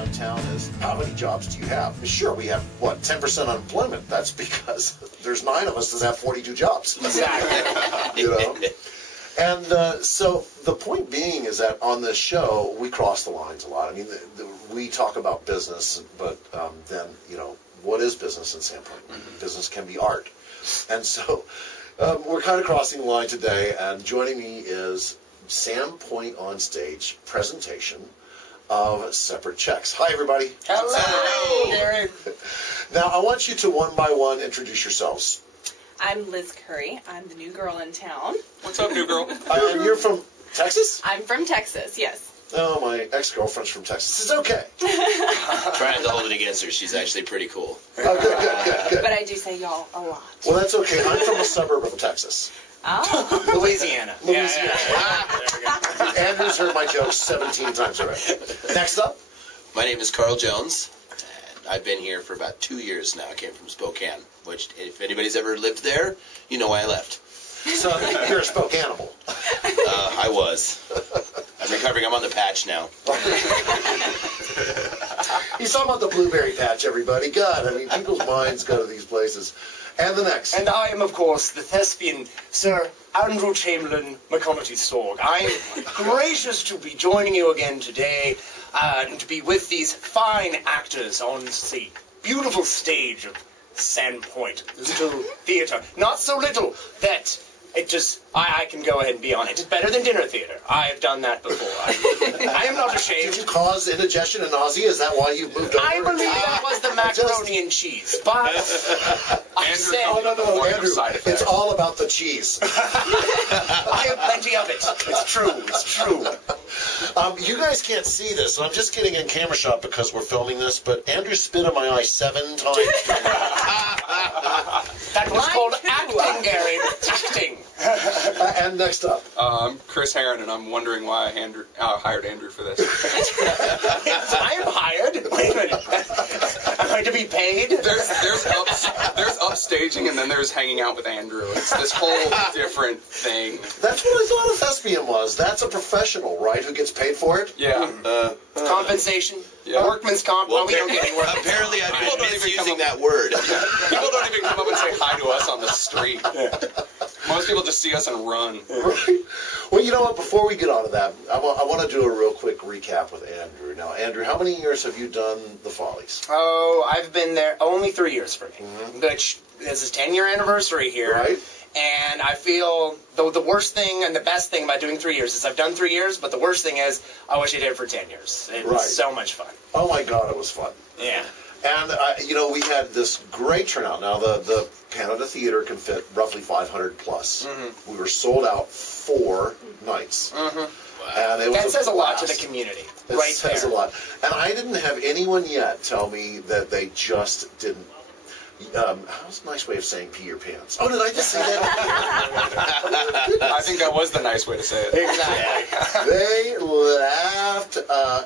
around town is, how many jobs do you have? Sure, we have, 10% unemployment. That's because there's 9 of us that have 42 jobs. Exactly. And so the point being is that on this show, we cross the lines a lot. I mean, we talk about business, but then, what is business in Sandpoint? Mm-hmm. Business can be art. And so we're kind of crossing the line today, and joining me is Sandpoint Onstage presentation of Separate Checks. Hi, everybody. Hello, Gary. Now, I want you to one by one introduce yourselves. I'm Liz Curry. I'm the new girl in town. What's up, new girl? And you're from Texas? I'm from Texas, yes. Oh, my ex-girlfriend's from Texas. It's okay. Trying to hold it against her. She's actually pretty cool. Oh, good. But I do say y'all a lot. Well, that's okay. I'm from a suburb of Texas. Oh. Louisiana. Yeah. Andrew's heard my jokes 17 times already. Next up. My name is Carl Jones. And I've been here for about 2 years now. I came from Spokane, which, if anybody's ever lived there, you know why I left. So you're a Spokane-able. I was. I'm recovering. I'm on the patch now. He's talking about the blueberry patch, everybody. God, I mean, people's minds go to these places. And the next. And I am, of course, the thespian, Sir Andrew Chamberlain McConaughey Sorg. I am gracious to be joining you again today, and to be with these fine actors on the beautiful stage of Sandpoint Little Theatre. Not so little that it just, I can go ahead and be on it. It's better than dinner theater. I have done that before. I am not ashamed. Did you cause indigestion and nausea? Is that why you moved over? I believe that was the macaroni and cheese. But I said, no, Andrew, it's all about the cheese. I have plenty of it. It's true. It's true. You guys can't see this, and I'm just getting in camera shot because we're filming this, but Andrew spit in my eye 7 times. That was called acting, Gary. Acting. And next up. I'm Chris Herron, and I'm wondering why I hired Andrew for this. I am hired. Wait a minute. Am I to be paid? There's upstaging, and then there's hanging out with Andrew. It's this whole different thing. That's what I thought a thespian was. That's a professional, right, who gets paid for it? Yeah. Compensation. Yeah. Workman's comp. Well, we don't get any work. Apparently, I've been misusing that word. People don't even come up and say hi to us on the street. Most people just see us and run. Right. Well, you know what? Before we get on to that, I want to do a real quick recap with Andrew. Now, Andrew, how many years have you done the Follies? Oh, I've been there only 3 years for me. Mm-hmm. Which this is 10-year anniversary here. Right. And I feel the worst thing and the best thing about doing 3 years is I've done 3 years, but the worst thing is I wish I did it for 10 years. It was so much fun. Oh, my God, it was fun. Yeah. And, we had this great turnout. Now, the Canada Theater can fit roughly 500 plus. Mm-hmm. We were sold out 4 nights. Mm-hmm. Wow. And that says a lot to the community. It says a lot. And I didn't have anyone yet tell me that they just didn't. How's a nice way of saying pee your pants? Oh, did I just say that? I think that was the nice way to say it. Exactly. They laughed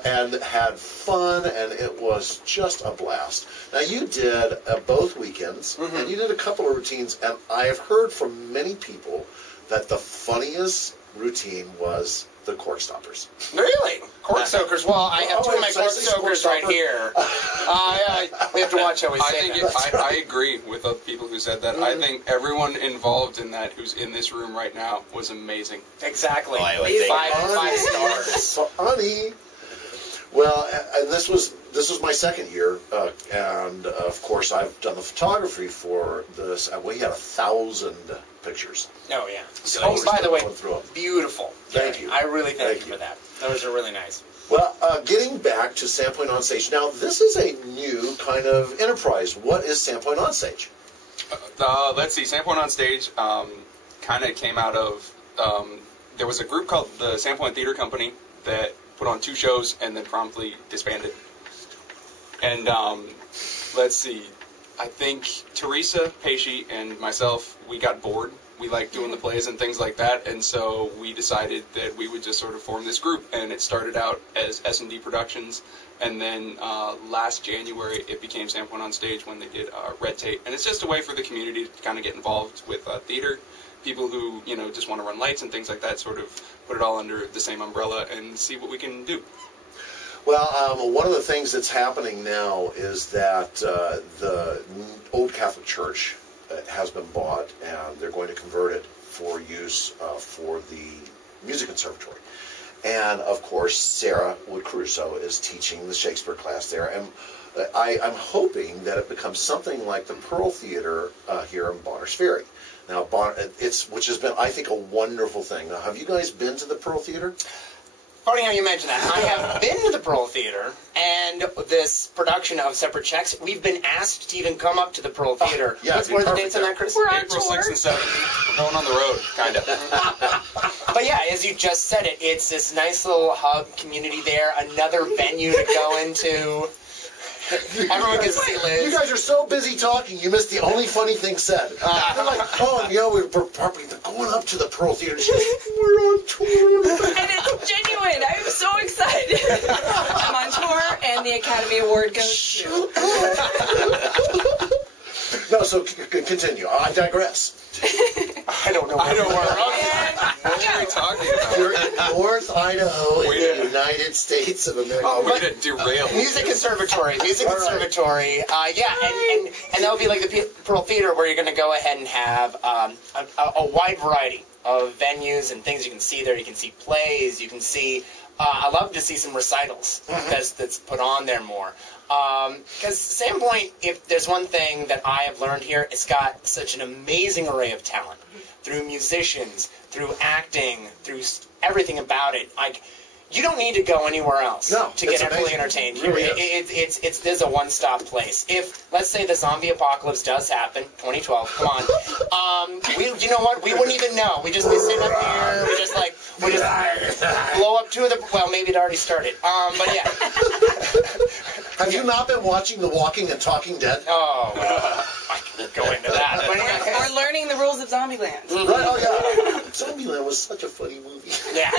and had fun, and it was just a blast. Now, you did both weekends, and you did a couple of routines, and I have heard from many people that the funniest routine was the cork stoppers. Really? Cork soakers? Well, I have 2 of my cork soakers right here. We have to watch how we say that. I agree with the people who said that. I think everyone involved in that who's in this room right now was amazing. Exactly. Oh, 5 stars. Funny. Well, and this was my second year, and of course I've done the photography for this, and we had 1,000 pictures. Oh, yeah. So by the way, beautiful. Thank you. I really thank you for that. Those are really nice. Well, getting back to Sandpoint Onstage. Now, this is a new kind of enterprise. What is Sandpoint Onstage? Let's see. Sandpoint Onstage kind of came out of, there was a group called the Sandpoint Theater Company that put on 2 shows and then promptly disbanded. And let's see. I think Teresa, Pesci, and myself, we got bored. We liked doing the plays and things like that, and so we decided that we would just sort of form this group, and it started out as S&D Productions, and then last January it became Sandpoint Onstage when they did Red Tape, and it's just a way for the community to kind of get involved with theater. People who, just want to run lights and things like that sort of put it all under the same umbrella and see what we can do. Well, one of the things that's happening now is that the old Catholic Church has been bought, and they're going to convert it for use for the music conservatory. And, of course, Sarah Wood-Caruso is teaching the Shakespeare class there. And I'm hoping that it becomes something like the Pearl Theater here in Bonners Ferry. Now, which has been, I think, a wonderful thing. Now, have you guys been to the Pearl Theater? Funny how you mention that. I have been to the Pearl Theater, and this production of Separate Checks, we've been asked to even come up to the Pearl Theater. Yeah, what are the dates on that, Chris? We're on April tour. 6th and 7th. We're going on the road, kind of. But yeah, as you just said it, it's this nice little hub community there, another venue to go into. Everyone gets to see Liz. You guys are so busy talking, you missed the only funny thing said. They're like, oh, we're going up to the Pearl Theater. She goes, we're on tour. And it's genuine. I'm so excited. I'm on tour, and the Academy Award goes to. No, so continue. I digress. I don't know. I know where I'm And, What are we talking You're about? in North Idaho in the United States of America. Oh, we didn't derail. Music Conservatory. Music All right. Conservatory. And that'll be like the Pearl Theater, where you're going to go ahead and have a wide variety of venues and things you can see there. You can see plays. You can see. I love to see some recitals that's put on there more. Because Sandpoint, if there's one thing that I have learned here, it's got such an amazing array of talent through musicians, through acting, through everything about it. Like, you don't need to go anywhere else to get fully entertained. It really It's there's a one-stop place. If, let's say, the zombie apocalypse does happen, 2012, come on, you know what? We wouldn't even know. We just be sitting up here. We just blow up two of the. Well, maybe it already started. But yeah. Have you not been watching The Walking and Talking Dead? Oh, well, I can go into that. But yeah. we're learning the rules of Zombieland. Right? Oh, yeah. Zombieland was such a funny movie. Yeah.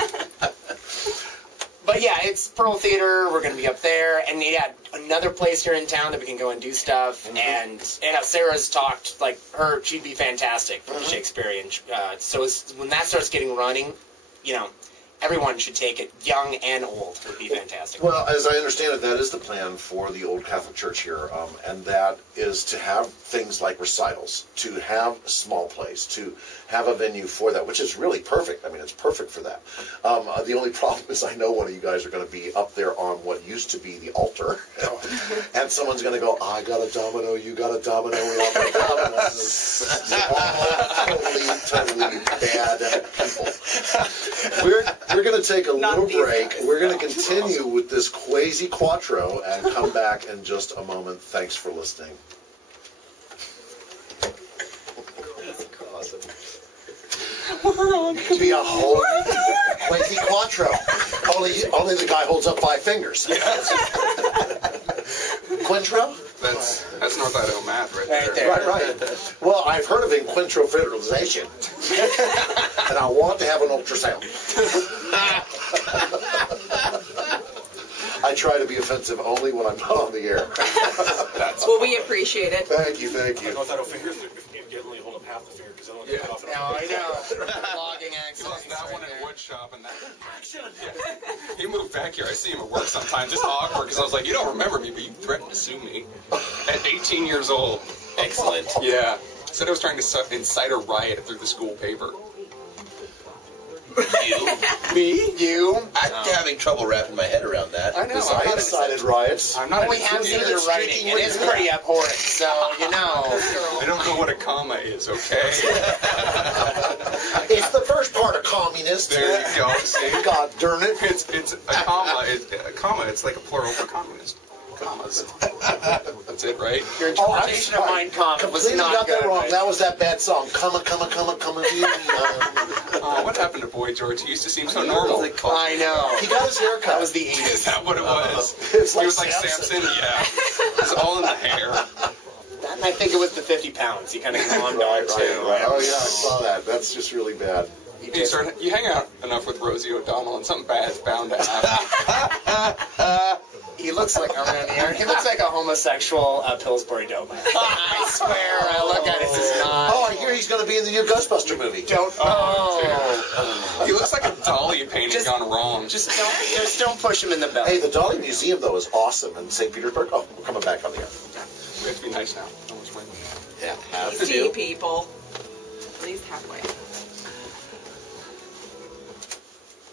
But yeah, it's Pearl Theater. We're going to be up there. And yeah, another place here in town that we can go and do stuff. And Sarah's talked, like, she'd be fantastic for the Shakespearean. So when that starts getting running, everyone should take it, young and old. It would be fantastic. Well, as I understand it, that is the plan for the old Catholic Church here, and that is to have things like recitals, to have a small place, to have a venue for that, which is really perfect. I mean, it's perfect for that. The only problem is I know one of you guys are going to be up there on what used to be the altar, and someone's going to go, I got a domino, you got a domino, we all got dominoes. Totally bad people. We're going to take a little break. We're going to continue with this Quasi Quattro and come back in just a moment. Thanks for listening. Awesome. To be a whole Quasi Quattro. Only the guy holds up 5 fingers. Quintro? That's North Idaho math right there. Right. Well, I've heard of in-quintro fertilization, and I want to have an ultrasound. I try to be offensive only when I'm not on the air. Well, we appreciate it. Thank you. North Idaho finger, if you get only hold up half the finger, because I don't get off. I know. Logging He access. lost that one in wood shop and that. Yeah. He moved back here. I see him at work sometimes, just awkward, because I was like, you don't remember me, but you threatened to sue me at 18 years old. Excellent. Yeah. Said I was trying to incite a riot through the school paper. You? Me? You? I'm having trouble wrapping my head around that. I know. I incited riots. I'm not We have seen your writing. It is pretty abhorrent, so, I don't know what a comma is, okay? It's the first part of communist. There you go. See? God darn it. It's a comma. A comma. It's like a plural for communist. Commas. That's it, right? Your interpretation of Mein Kampf was Completely not got good. that wrong. Right? That was that bad song. Come. What happened to Boy George? He used to seem so normal. I know. He got his hair cut. That was the Is 80s. that what it was? It's He was like Samson, yeah. It was all in the hair. And I think it was the 50 pounds. He kind of calmed on, too. Oh, yeah, I saw that. That's just really bad. You hang out enough with Rosie O'Donnell, and something bad's bound to happen. He looks like a homosexual Pillsbury Doughboy. I swear, I look at it, this is not. Oh, I hear he's going to be in the new Ghostbuster movie. He looks like a Dolly painting gone wrong. Just don't push him in the belly. Hey, the Dolly Museum, though, is awesome in St. Petersburg. Oh, we're coming back on the air. We have to be nice now. Yeah, have See to. people. At least halfway.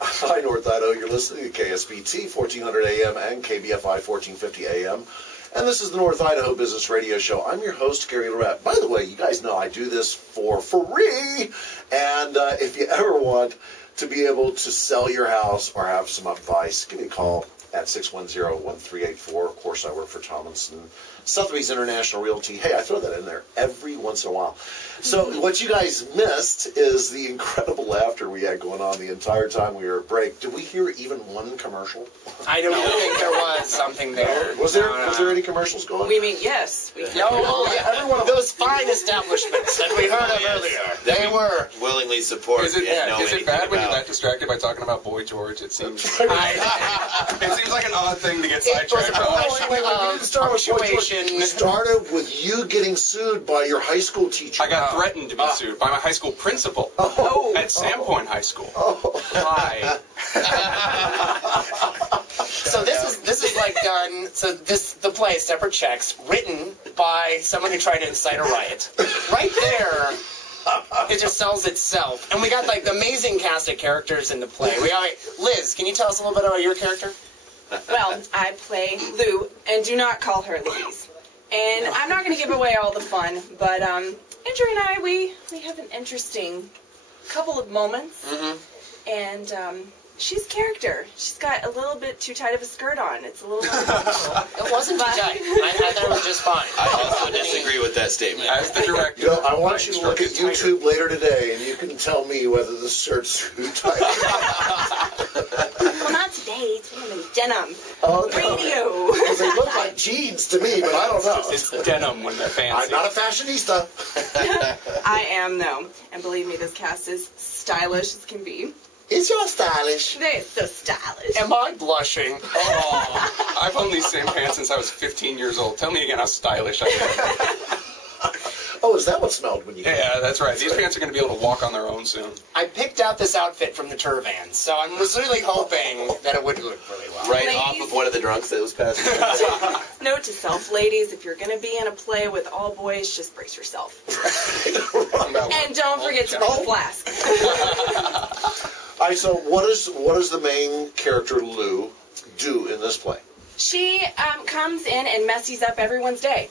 Hi, North Idaho. You're listening to KSPT 1400 AM and KBFI 1450 AM. And this is the North Idaho Business Radio Show. I'm your host, Gary Lirette. By the way, you guys know I do this for free. And if you ever want to be able to sell your house or have some advice, give me a call at 610-1384. Of course, I work for Tomlinson, Sotheby's International Realty. Hey, I throw that in there every once in a while. So what you guys missed is the incredible laughter we had going on the entire time we were at break. Did we hear even one commercial? I don't think there was something there. Was there any commercials going? We mean, yes. Every one of those fine establishments that we heard of earlier. They were willingly support. Is it bad when you're that distracted by talking about Boy George? It seems. It seems like an odd thing to get sidetracked on. We started with you getting sued by your high school teacher. I got threatened to be sued by my high school principal at Sandpoint High School. Why? So this is like done. So the play Separate Checks, written by someone who tried to incite a riot. Right there. It just sells itself. And we got like the amazing cast of characters in the play. Liz, can you tell us a little bit about your character? Well, I play Lou, and do not call her Louise. And I'm not going to give away all the fun, but Andrew and I, we have an interesting couple of moments. Mm-hmm. And she's character. She's got a little bit too tight of a skirt on. It's a little uncomfortable. It wasn't too tight. I thought it was just fine. I also disagree with that statement. As the director, you know, I want you to look at YouTube later today, and you can tell me whether the shirt's too tight. Well, not today. It's one of them denim. Oh, Radio. Because they look like jeans to me, but I don't know. It's denim when they're fancy. I'm not a fashionista. I am, though. And believe me, this cast is stylish as can be. Is y'all stylish? They're so stylish. Am I blushing? Oh, I've owned these same pants since I was 15 years old. Tell me again how stylish I am. Oh, is that what smelled when you came? Yeah, that's right. These pants are going to be able to walk on their own soon. I picked out this outfit from the Turvan, so I'm really hoping that it would look really well. Right Ladies. off of one of the drunks that was passing. Note to self, ladies, if you're going to be in a play with all boys, just brace yourself. And don't forget to bring a flask. All right, so what does the main character, Lou, do in this play? She comes in and messes up everyone's day.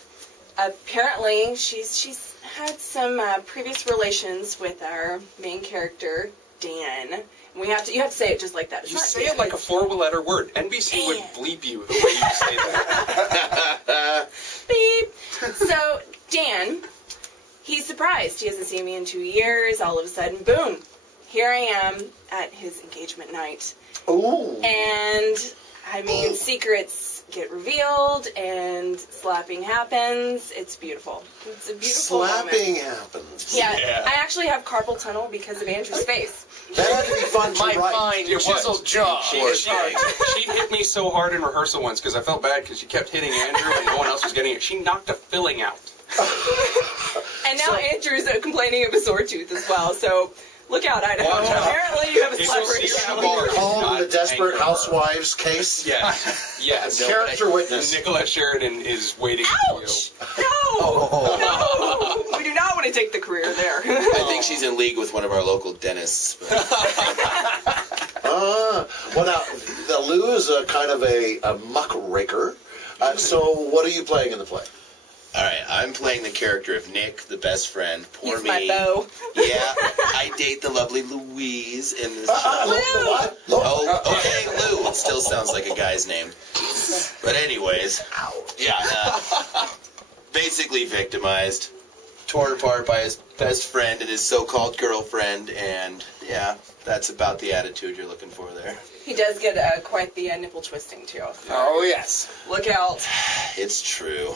Apparently, she's had some previous relations with our main character, Dan. And you have to say it just like that. It's You not say Dan, it like a it's 4-letter word. NBC would bleep you the way you say that. beep. So, Dan, he's surprised. He hasn't seen me in 2 years. All of a sudden, boom, here I am at his engagement night. Ooh. And, I mean, secrets get revealed, and slapping happens. It's beautiful. It's a beautiful Slapping moment. happens. Yeah, Yeah. I actually have carpal tunnel because of Andrew's face. That had to be fun to My write. fine chiseled jaw. She hit me so hard in rehearsal once because I felt bad because she kept hitting Andrew and no one else was getting it. She knocked a filling out. And now Andrew's complaining of a sore tooth as well, so look out, Idaho. Watch out. Apparently you have a He slapper will see issue. you ball. Call the Desperate Anger. Housewives case. Yes. Character witness. Nicolette Sheridan is waiting for you. Ouch! No! No! We do not want to take the career there. I think she's in league with one of our local dentists. Well, now, the Lou is a kind of a muckraker. So what are you playing in the play? All right, I'm playing the character of Nick, the best friend. Poor He's me. my beau. Yeah, I date the lovely Louise in this show. What? Oh, okay, Lou. It still sounds like a guy's name. But anyways, yeah, basically victimized, torn apart by his best friend and his so-called girlfriend, and yeah, that's about the attitude you're looking for there. He does get quite the nipple twisting, too. Oh, yes. Look out. It's true.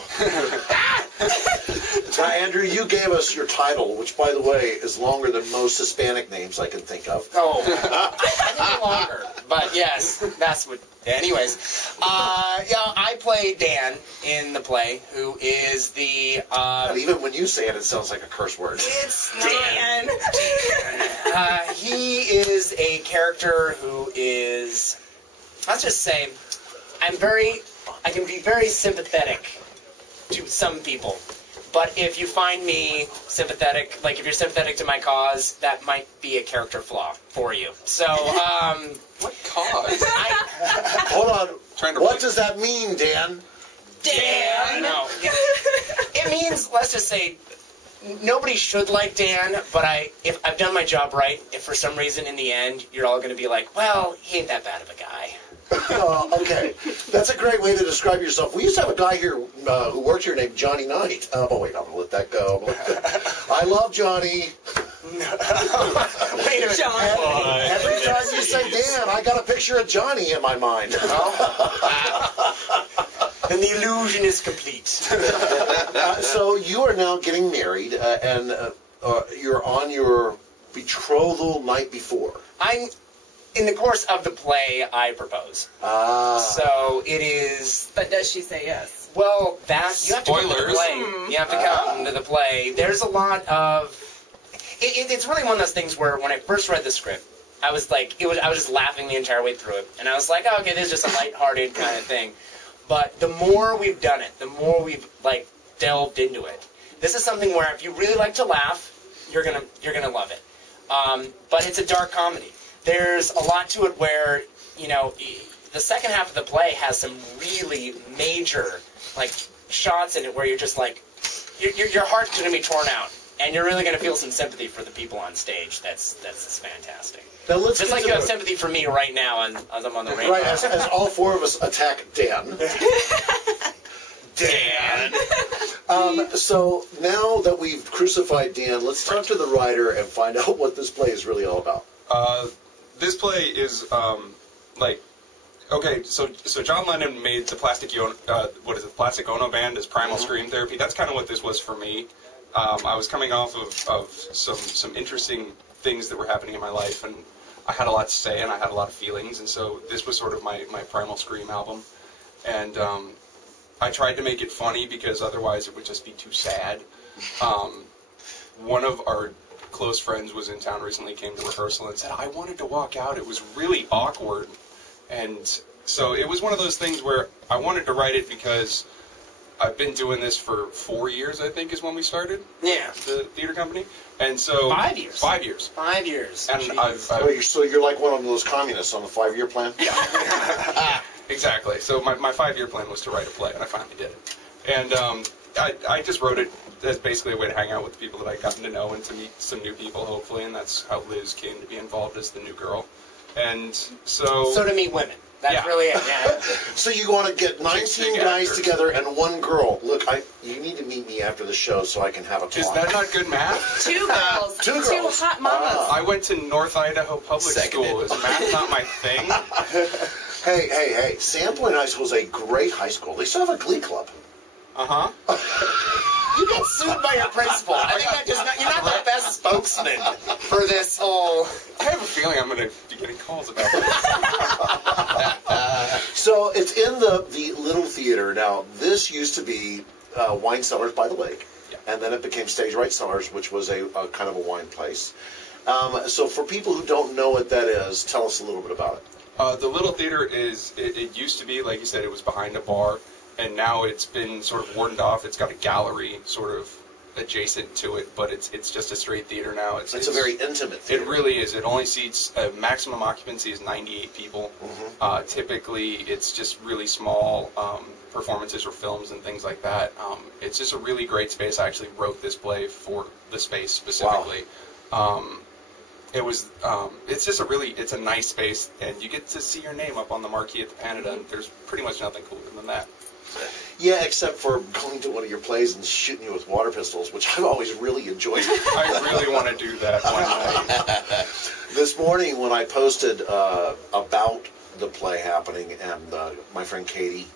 Now, Andrew, you gave us your title, which, by the way, is longer than most Hispanic names I can think of. Oh, I think longer, but yes, that's what. Anyways, I play Dan in the play, who is the. And even when you say it, it sounds like a curse word. It's Dan. He is a character who is. Let's just say, I can be very sympathetic to some people. But if you find me sympathetic, like if you're sympathetic to my cause, that might be a character flaw for you. So, What cause? Hold on. What does that mean, Dan? Dan! No. It means, let's just say, nobody should like Dan, but if I've done my job right, if for some reason in the end you're all going to be like, well, he ain't that bad of a guy. Okay. That's a great way to describe yourself. We used to have a guy here who worked here named Johnny Knight. Oh, wait, I'm going to let that go. I love Johnny. Wait a minute. Johnny. Every time you say Dan, I got a picture of Johnny in my mind. Then the illusion is complete. So you are now getting married, and you're on your betrothal night before. In the course of the play, I propose. So it is. But does she say yes? Well, you have to come to the Spoilers. play. You have to come to the play. There's a lot of. It's really one of those things where when I first read the script, I was like, I was just laughing the entire way through it, and I was like, oh, okay, this is just a lighthearted kind of thing. But the more we've done it, the more we've delved into it. This is something where if you really like to laugh, you're gonna love it. But it's a dark comedy. There's a lot to it where, the second half of the play has some really major, shots in it where you're just your heart's going to be torn out. And you're really going to feel some sympathy for the people on stage. That's fantastic. Now let's just like you have sympathy for me right now as I'm on the radio. Right, as all four of us attack Dan. Dan. So now that we've crucified Dan, let's talk to the writer and find out what this play is really all about. This play is okay. So John Lennon made the Plastic Ono band as Primal Scream Therapy. That's kind of what this was for me. I was coming off of some interesting things that were happening in my life, and I had a lot to say, and I had a lot of feelings, and so this was sort of my Primal Scream album. And I tried to make it funny because otherwise it would just be too sad. One of our close friends was in town recently, came to rehearsal, and said, I wanted to walk out. It was really awkward. And so it was one of those things where I wanted to write it because I've been doing this for 4 years, I think, is when we started. Yeah. The theater company. And so 5 years. 5 years. 5 years. And So you're like one of those communists on the 5-year plan? Yeah. Exactly. So my 5-year plan was to write a play, and I finally did it. And I just wrote it as basically a way to hang out with the people that I'd gotten to know and to meet some new people, hopefully, and that's how Liz came to be involved as the new girl. And so to meet women. That's really it. Yeah. So you want to get 19 guys together and one girl. Look, you need to meet me after the show so I can have a talk. Is that not good math? 2 girls. 2 girls. 2 hot mamas. I went to North Idaho Public School. Is math not my thing? Hey. Sandpoint High School is a great high school. They still have a glee club. Uh-huh. You got sued by your principal. I think that does not. You're not the best spokesman for this whole. I have a feeling I'm going to be getting calls about that. So it's in the Little Theater. Now, this used to be Wine Cellars by the Lake, and then it became Stage Right Cellars, which was a kind of a wine place. So for people who don't know what that is, tell us a little bit about it. The Little Theater it used to be, like you said, it was behind a bar. And now it's been sort of warded off. It's got a gallery sort of adjacent to it, but it's just a straight theater now. It's a very intimate theater. It really is. It only seats, maximum occupancy is 98 people. Mm-hmm. Typically, it's just really small performances or films and things like that. It's just a really great space. I actually wrote this play for the space specifically. Wow. It's just it's a nice space, and you get to see your name up on the marquee at the Canada, and there's pretty much nothing cooler than that. Yeah, except for going to one of your plays and shooting you with water pistols, which I've always really enjoyed. I really want to do that one night. This morning when I posted about the play happening, and my friend Katie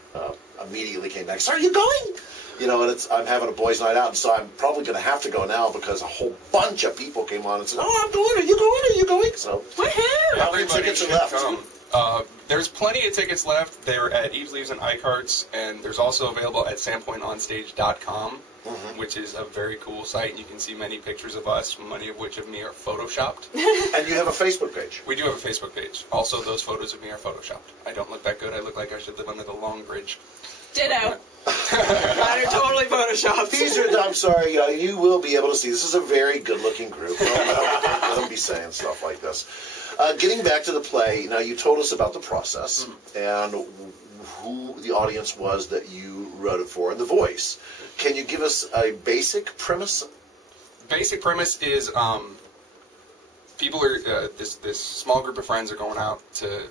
immediately came back, "So are you going?" You know, and I'm having a boys' night out, and so I'm probably going to have to go now because a whole bunch of people came on and said, "Oh, I'm going. Are you going? Are you going?" So, how many tickets are left? There's plenty of tickets left. They're at Eves, Leaves, and iCarts, and there's also available at sandpointonstage.com, which is a very cool site, and you can see many pictures of us, many of which of me are photoshopped. And you have a Facebook page. We do have a Facebook page. Also, those photos of me are photoshopped. I don't look that good. I look like I should live under the Long Bridge. Ditto. Mine are totally photoshopped. These are, I'm sorry, you will be able to see. This is a very good-looking group. Let them be saying stuff like this. Getting back to the play, now you told us about the process and who the audience was that you wrote it for and the voice. Can you give us a basic premise? Basic premise is people are, this small group of friends are going out to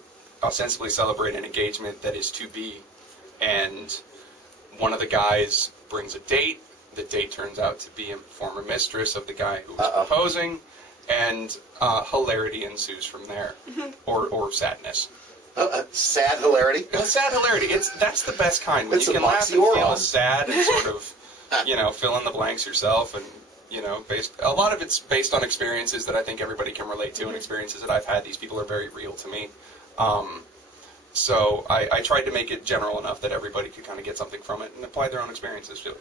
ostensibly celebrate an engagement that is to be, and one of the guys brings a date. The date turns out to be a former mistress of the guy who was proposing, and hilarity ensues from there, or sadness. Sad hilarity? Sad hilarity. That's the best kind, when it's you can laugh and feel sad and sort of, fill in the blanks yourself, and a lot of it's based on experiences that I think everybody can relate to, and experiences that I've had. These people are very real to me. So I tried to make it general enough that everybody could kind of get something from it and apply their own experiences to it.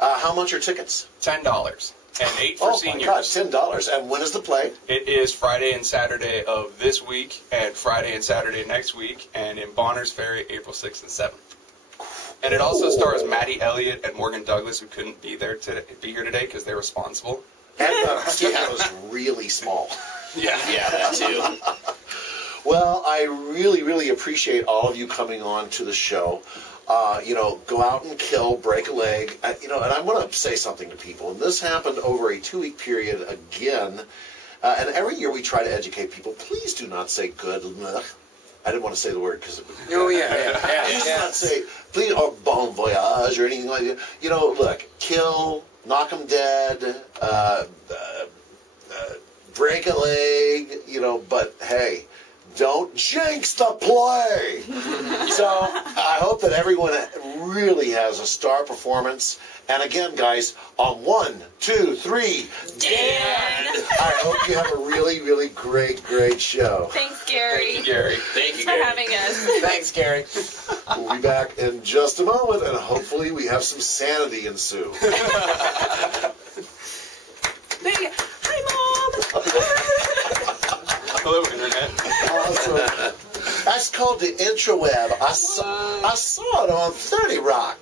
How much are tickets? $10. And $8 for seniors. Oh my God, $10. And when is the play? It is Friday and Saturday of this week, and Friday and Saturday next week, and in Bonners Ferry, April 6th and 7th. And it also stars Maddie Elliott and Morgan Douglas, who couldn't be here today because they're responsible. And the ticket was really small. Yeah, that too. Well, I really, really appreciate all of you coming on to the show. Go out and kill, break a leg. And I want to say something to people. And this happened over a 2-week period again. And every year we try to educate people. Please do not say good. I didn't want to say the word because it would. Oh, yeah. Please do not say, please, or bon voyage or anything like that. Look, kill, knock them dead, break a leg, but hey, don't jinx the play. So I hope that everyone really has a star performance. And again, guys, on 1, 2, 3, Dan! I hope you have a really, really great show. Thanks, Gary. Thank you, Gary. Thanks for having us. Thanks, Gary. We'll be back in just a moment, and hopefully we have some sanity ensue. Hi, Mom! Hello, Internet. Awesome. That's called the intraweb. I saw it on 30 Rock.